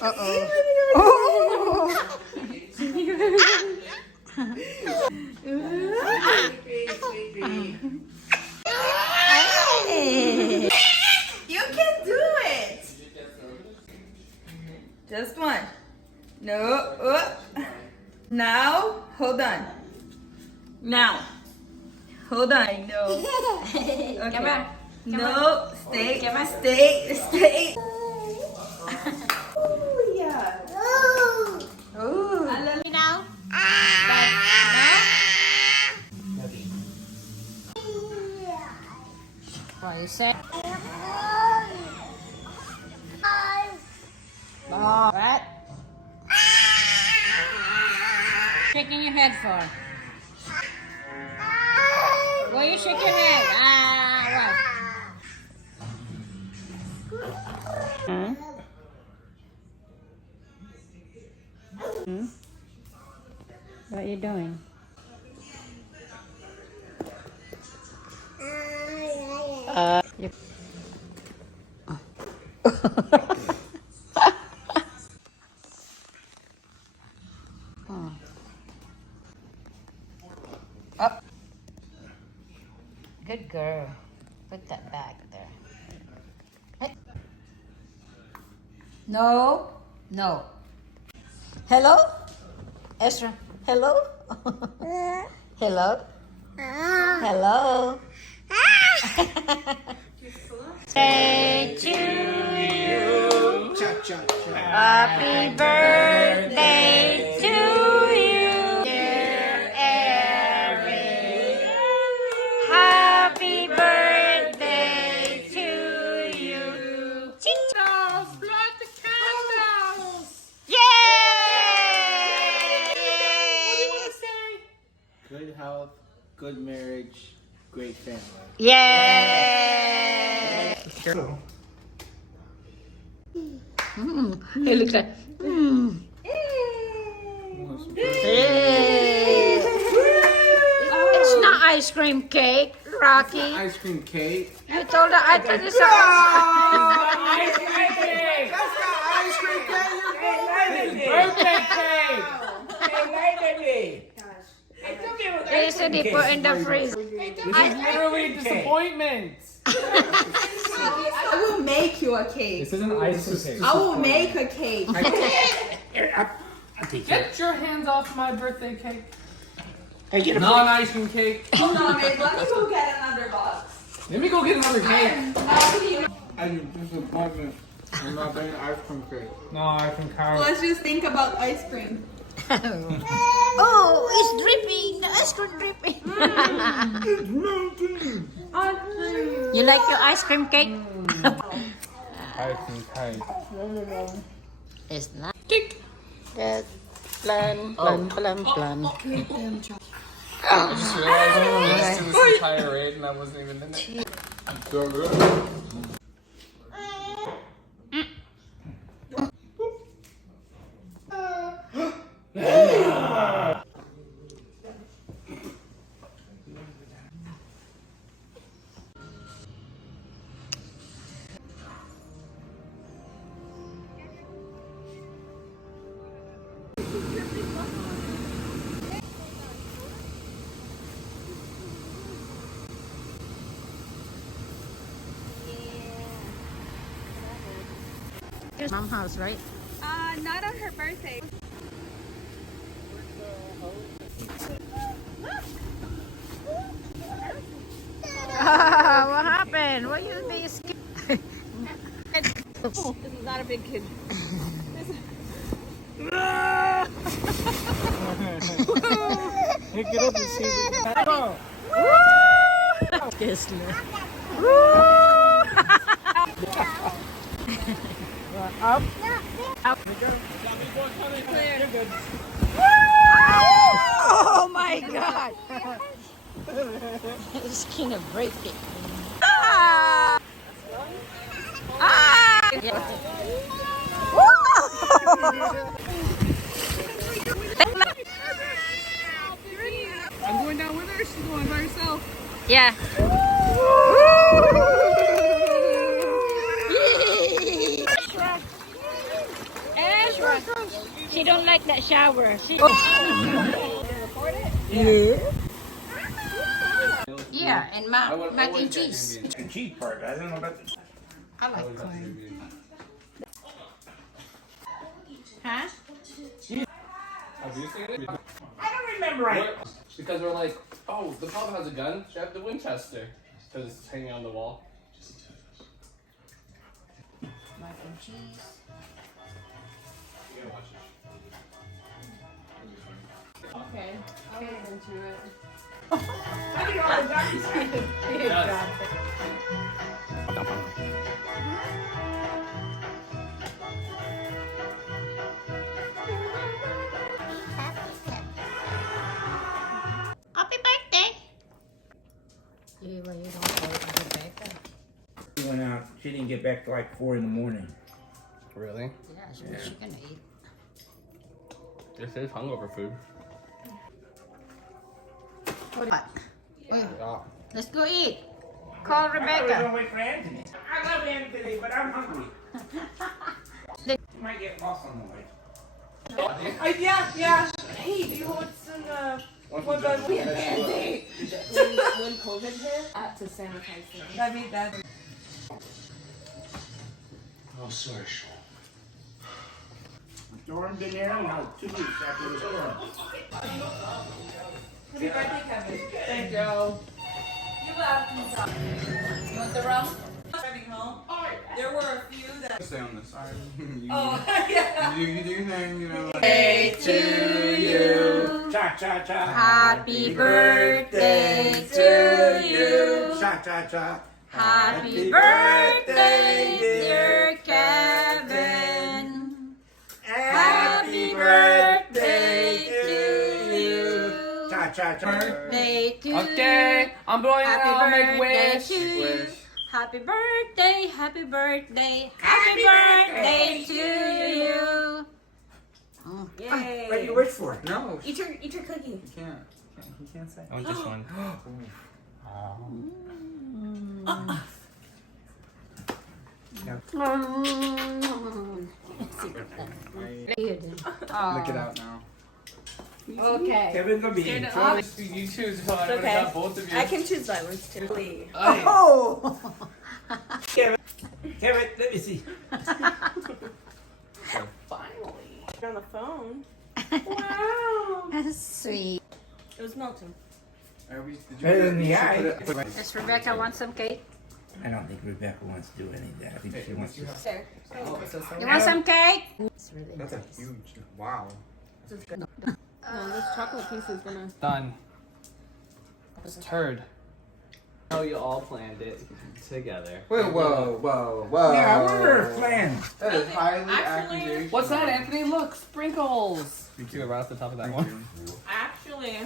Uh-oh. Oh. Hey. You can do it. Just one. No. Now, hold on. Now. Hold on. I know. Okay. Come on. No. Stay. Come on. Stay. Oh, yeah. Oh. Now. What you say? What? Shaking your head for? Why you shake your head? What? What are you doing? You... Oh. Up. Good girl. Put that back there. Hey. No. No. Hello? Ezra. Hello? Hello? Hello? Say to you. Happy birthday to you, dear Eric. Happy birthday to you. Candles, light the candles. Yay! What do you want to say? Good health, good marriage, great family. Yay! Hey, look at It's not ice cream cake, Rocky. Ice cream cake. You told her I thought it's Ice cream cake! That's not ice cream cake! Birthday cake! They said they put in the freezer. This is literally a disappointment. I will make you a cake. This isn't ice cream cake. I will make a cake. Get your hands off my birthday cake. Non-ice cream cake. Hold on, babe. Let me go get another box. Let me go get another cake. I Disappointment. I'm not getting ice cream cake. No, I can carry. Let's just think about ice cream. Oh, it's dripping. The ice cream dripping. You like your ice cream cake? Ice cream cake. It's not. That plan. I just realized I missed this entire raid and I wasn't even in it. So good. Mom's house, right? Not on her birthday. What happened? What you being scared? This is not a big kid. Pick it up and see if we can go. Kessler. Up. Up. You're good. Oh my God! It's gonna break it. Ah! Ah! I'm going down with her. She's going by herself. Yeah. She don't like that shower. Yeah, and mac and cheese. The cheese part. I don't know about the. I like corn. Huh? Have you seen it? I don't remember right. Because we're like, oh, the pub has a gun. Should have the Winchester. Because it's hanging on the wall. Mac and cheese. You gotta watch it. Okay, I'll look into it. Happy birthday! You don't say happy birthday. She went out. She didn't get back till like 4 in the morning. Really? Yeah, so what's she gonna eat? This is hungover food. What? Yeah. Let's go eat. Call I was Rebecca. gonna wait for Anthony. I love Anthony, but I'm hungry. You might get lost on the way. Yeah. Hey, do you know what's in the... When COVID hit? To sanitize things. That'd be that. Oh, sorry, Sean. Stormed in there now 2 weeks after the storm. Happy birthday, Kevin. Thank you. You want the rum? Driving home. There were a few that. Stay on this side. Oh, yeah. You do your thing, you know. Birthday to you. Cha cha cha. Happy birthday to you. Cha cha cha. Happy birthday, dear Kevin. Happy birthday to you. Cha cha cha. Birthday to Okay, I'm blowing it Happy out. I'll make birthday wish. to you. Happy birthday, happy birthday, happy birthday to you. Oh. Yay. What do you wish for? No, Eat your cookie. you can't. He can't say. I want this one. Look it out now. Okay. Kevin's gonna be in trouble. You choose one. I'm gonna Okay. have both of you. I can choose violence too. Lee. Oh! Kevin, let me see. Finally. On the phone. That's sweet. It was melting. Did you Better than the you should eye. put it- Does Rebecca want some cake? I don't think Rebecca wants to do any of that. I think she wants to. There. You want some cake? It's really That's a huge. Wow. No, this chocolate piece is gonna... Done. It's turd. Oh, you all planned it together. Wait, whoa. Yeah, I wonder her plan. That is highly Actually- accusation. What's that, Anthony? Look, sprinkles. You two are right off the top of that Thank one. you. Actually,